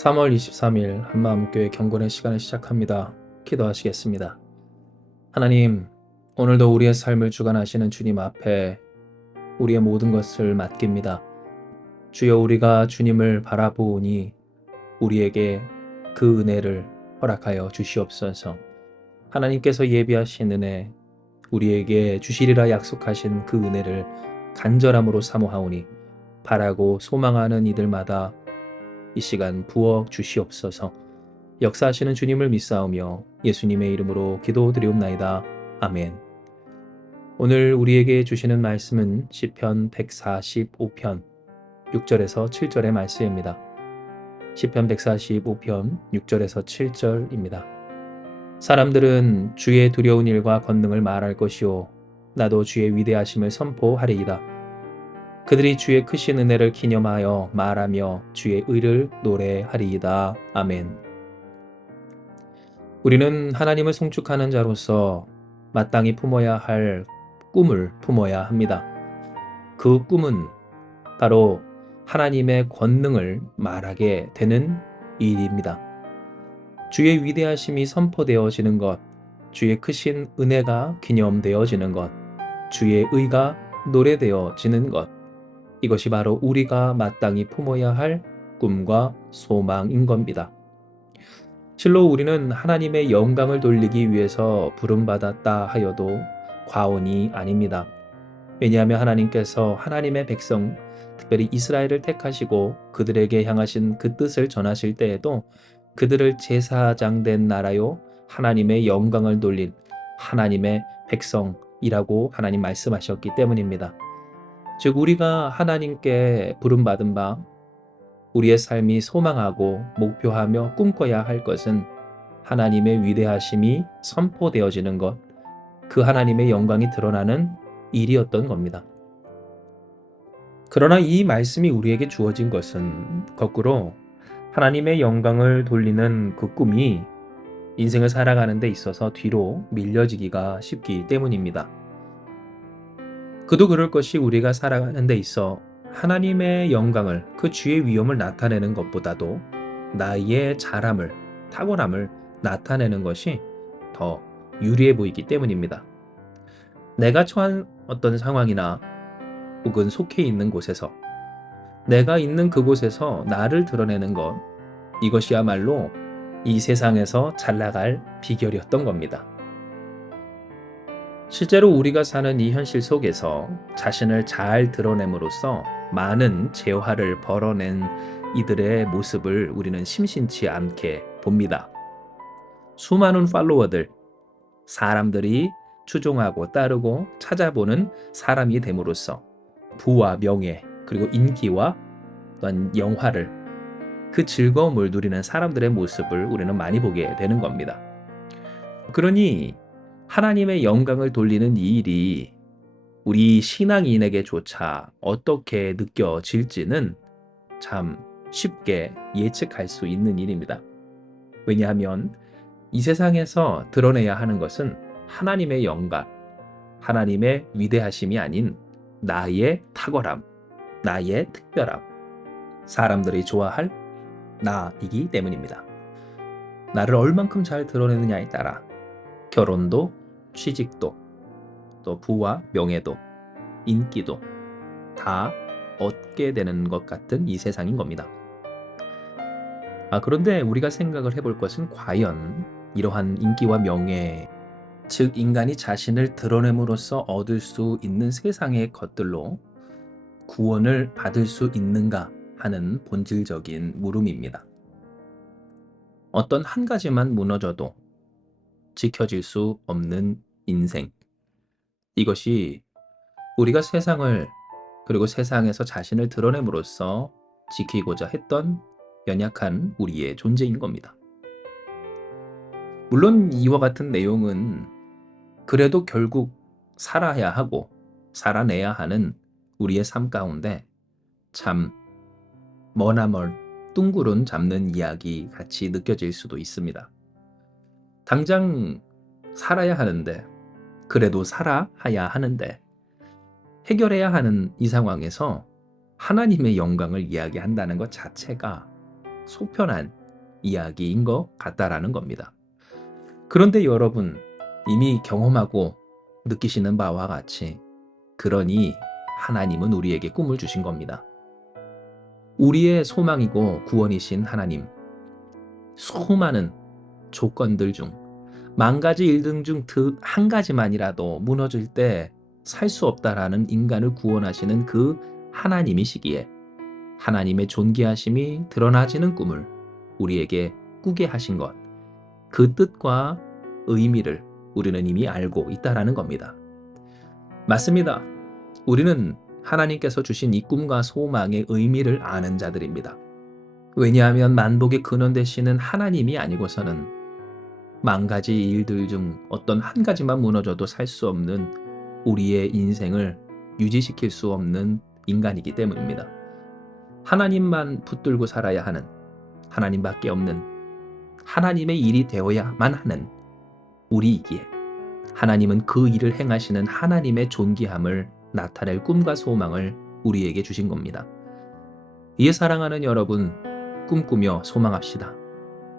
3월 23일 한마음교회 경건의 시간을 시작합니다. 기도하시겠습니다. 하나님, 오늘도 우리의 삶을 주관하시는 주님 앞에 우리의 모든 것을 맡깁니다. 주여, 우리가 주님을 바라보니 우리에게 그 은혜를 허락하여 주시옵소서. 하나님께서 예비하신 은혜, 우리에게 주시리라 약속하신 그 은혜를 간절함으로 사모하오니 바라고 소망하는 이들마다 이 시간 부어 주시옵소서. 역사하시는 주님을 믿사오며 예수님의 이름으로 기도드리옵나이다. 아멘. 오늘 우리에게 주시는 말씀은 시편 145편 6절에서 7절의 말씀입니다. 시편 145편 6절에서 7절입니다. 사람들은 주의 두려운 일과 권능을 말할 것이요 나도 주의 위대하심을 선포하리이다. 그들이 주의 크신 은혜를 기념하여 말하며 주의 의를 노래하리이다. 아멘. 우리는 하나님을 송축하는 자로서 마땅히 품어야 할 꿈을 품어야 합니다. 그 꿈은 바로 하나님의 권능을 말하게 되는 일입니다. 주의 위대하심이 선포되어지는 것, 주의 크신 은혜가 기념되어지는 것, 주의 의가 노래되어지는 것, 이것이 바로 우리가 마땅히 품어야 할 꿈과 소망인 겁니다. 실로 우리는 하나님의 영광을 돌리기 위해서 부름받았다 하여도 과언이 아닙니다. 왜냐하면 하나님께서 하나님의 백성, 특별히 이스라엘을 택하시고 그들에게 향하신 그 뜻을 전하실 때에도 그들을 제사장된 나라요 하나님의 영광을 돌릴 하나님의 백성이라고 하나님 말씀하셨기 때문입니다. 즉 우리가 하나님께 부름받은 바 우리의 삶이 소망하고 목표하며 꿈꿔야 할 것은 하나님의 위대하심이 선포되어지는 것, 그 하나님의 영광이 드러나는 일이었던 겁니다. 그러나 이 말씀이 우리에게 주어진 것은 거꾸로 하나님의 영광을 돌리는 그 꿈이 인생을 살아가는 데 있어서 뒤로 밀려지기가 쉽기 때문입니다. 그도 그럴 것이 우리가 살아가는 데 있어 하나님의 영광을, 그 주의 위엄을 나타내는 것보다도 나의 잘함을, 탁월함을 나타내는 것이 더 유리해 보이기 때문입니다. 내가 처한 어떤 상황이나 혹은 속해 있는 곳에서, 내가 있는 그곳에서 나를 드러내는 것, 이것이야말로 이 세상에서 잘 나갈 비결이었던 겁니다. 실제로 우리가 사는 이 현실 속에서 자신을 잘 드러냄으로써 많은 재화를 벌어낸 이들의 모습을 우리는 심심치 않게 봅니다. 수많은 팔로워들, 사람들이 추종하고 따르고 찾아보는 사람이 됨으로써 부와 명예, 그리고 인기와 또한 영화를, 그 즐거움을 누리는 사람들의 모습을 우리는 많이 보게 되는 겁니다. 그러니 하나님의 영광을 돌리는 이 일이 우리 신앙인에게조차 어떻게 느껴질지는 참 쉽게 예측할 수 있는 일입니다. 왜냐하면 이 세상에서 드러내야 하는 것은 하나님의 영광, 하나님의 위대하심이 아닌 나의 탁월함, 나의 특별함, 사람들이 좋아할 나이기 때문입니다. 나를 얼만큼 잘 드러내느냐에 따라 결혼도, 취직도, 또 부와 명예도, 인기도 다 얻게 되는 것 같은 이 세상인 겁니다. 그런데 우리가 생각을 해볼 것은 과연 이러한 인기와 명예, 즉 인간이 자신을 드러냄으로써 얻을 수 있는 세상의 것들로 구원을 받을 수 있는가 하는 본질적인 물음입니다. 어떤 한 가지만 무너져도 지켜질 수 없는 인생, 이것이 우리가 세상을, 그리고 세상에서 자신을 드러냄으로써 지키고자 했던 연약한 우리의 존재인 겁니다. 물론 이와 같은 내용은 그래도 결국 살아야 하고 살아내야 하는 우리의 삶 가운데 참 머나먼 둥그런 잡는 이야기 같이 느껴질 수도 있습니다. 당장 살아야 하는데, 그래도 살아야 하는데 해결해야 하는 이 상황에서 하나님의 영광을 이야기한다는 것 자체가 속편한 이야기인 것 같다라는 겁니다. 그런데 여러분, 이미 경험하고 느끼시는 바와 같이, 그러니 하나님은 우리에게 꿈을 주신 겁니다. 우리의 소망이고 구원이신 하나님, 수많은 조건들 중, 만 가지 일들 중 한 가지만이라도 무너질 때 살 수 없다라는 인간을 구원하시는 그 하나님이시기에, 하나님의 존귀하심이 드러나지는 꿈을 우리에게 꾸게 하신 것, 그 뜻과 의미를 우리는 이미 알고 있다라는 겁니다. 맞습니다. 우리는 하나님께서 주신 이 꿈과 소망의 의미를 아는 자들입니다. 왜냐하면 만복의 근원 되시는 하나님이 아니고서는 만 가지 일들 중 어떤 한 가지만 무너져도 살 수 없는 우리의 인생을 유지시킬 수 없는 인간이기 때문입니다. 하나님만 붙들고 살아야 하는, 하나님밖에 없는, 하나님의 일이 되어야만 하는 우리이기에, 하나님은 그 일을 행하시는 하나님의 존귀함을 나타낼 꿈과 소망을 우리에게 주신 겁니다. 이에 사랑하는 여러분, 꿈꾸며 소망합시다.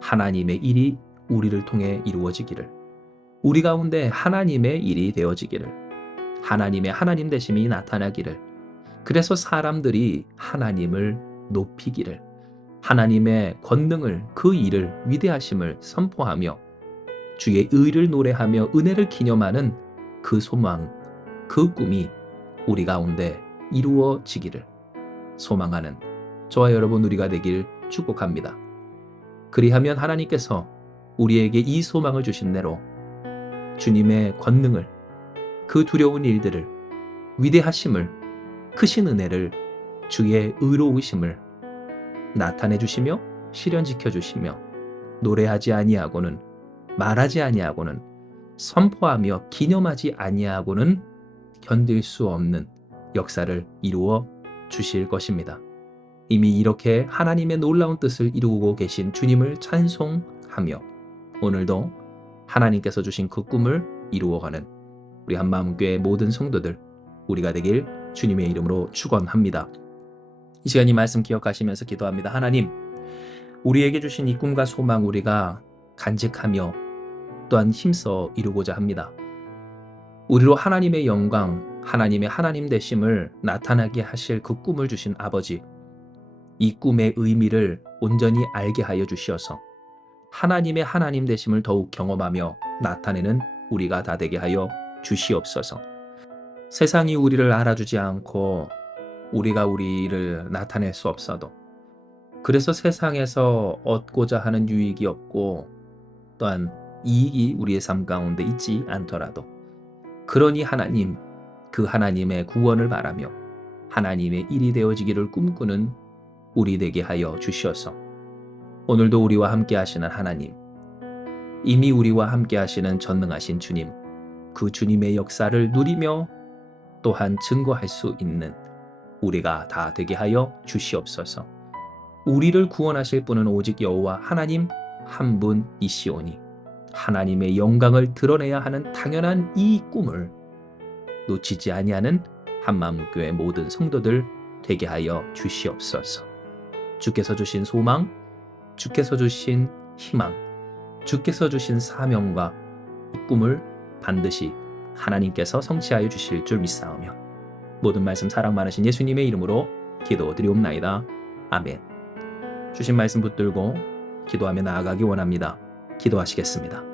하나님의 일이 우리를 통해 이루어지기를, 우리 가운데 하나님의 일이 되어지기를, 하나님의 하나님 되심이 나타나기를, 그래서 사람들이 하나님을 높이기를, 하나님의 권능을, 그 일을, 위대하심을 선포하며 주의 의를 노래하며 은혜를 기념하는 그 소망, 그 꿈이 우리 가운데 이루어지기를 소망하는 저와 여러분 우리가 되길 축복합니다. 그리하면 하나님께서 우리에게 이 소망을 주신 대로 주님의 권능을, 그 두려운 일들을, 위대하심을, 크신 은혜를, 주의 의로우심을 나타내 주시며 실현시켜 주시며, 노래하지 아니하고는, 말하지 아니하고는, 선포하며 기념하지 아니하고는 견딜 수 없는 역사를 이루어 주실 것입니다. 이미 이렇게 하나님의 놀라운 뜻을 이루고 계신 주님을 찬송하며, 오늘도 하나님께서 주신 그 꿈을 이루어가는 우리 한마음교회 모든 성도들 우리가 되길 주님의 이름으로 축원합니다. 이 시간 이 말씀 기억하시면서 기도합니다. 하나님, 우리에게 주신 이 꿈과 소망 우리가 간직하며 또한 힘써 이루고자 합니다. 우리로 하나님의 영광, 하나님의 하나님 되심을 나타나게 하실 그 꿈을 주신 아버지, 이 꿈의 의미를 온전히 알게 하여 주시어서 하나님의 하나님 되심을 더욱 경험하며 나타내는 우리가 다 되게 하여 주시옵소서. 세상이 우리를 알아주지 않고 우리가 우리를 나타낼 수 없어도, 그래서 세상에서 얻고자 하는 유익이 없고 또한 이익이 우리의 삶 가운데 있지 않더라도, 그러니 하나님, 그 하나님의 구원을 바라며 하나님의 일이 되어지기를 꿈꾸는 우리 되게 하여 주시어서 오늘도 우리와 함께 하시는 하나님, 이미 우리와 함께 하시는 전능하신 주님, 그 주님의 역사를 누리며 또한 증거할 수 있는 우리가 다 되게 하여 주시옵소서. 우리를 구원하실 분은 오직 여호와 하나님 한 분이시오니 하나님의 영광을 드러내야 하는 당연한 이 꿈을 놓치지 아니하는 한마음교회 모든 성도들 되게 하여 주시옵소서. 주께서 주신 소망, 주께서 주신 희망, 주께서 주신 사명과 이 꿈을 반드시 하나님께서 성취하여 주실 줄 믿사오며 모든 말씀 사랑 많으신 예수님의 이름으로 기도드리옵나이다. 아멘. 주신 말씀 붙들고 기도하며 나아가기 원합니다. 기도하시겠습니다.